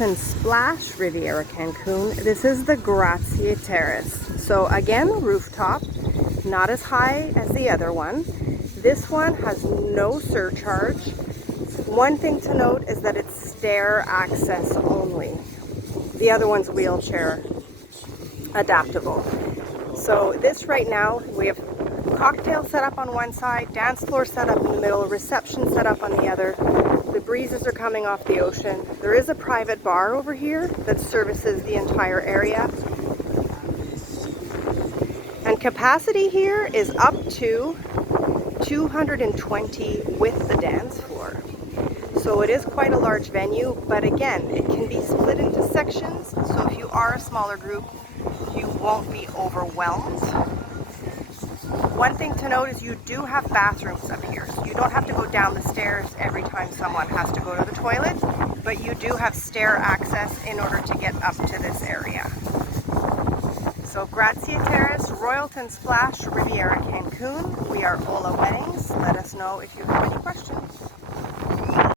And Splash Riviera Cancun. This is the Grazie Terrace. So again, rooftop, not as high as the other one. This one has no surcharge. One thing to note is that it's stair access only. The other one's wheelchair adaptable. So this right now, we have cocktail set up on one side, dance floor set up in the middle, reception set up on the other. The breezes are coming off the ocean. There is a private bar over here that services the entire area. And capacity here is up to 220 with the dance floor. So it is quite a large venue, but again, it can be split into sections. So if you are a smaller group, you won't be overwhelmed. One thing to note is you do have bathrooms up here, so you don't have to go down the stairs every time someone has to go to the toilet, but you do have stair access in order to get up to this area. So Grazie Terrace, Royalton Splash, Riviera Cancun. We are Hola Weddings. Let us know if you have any questions.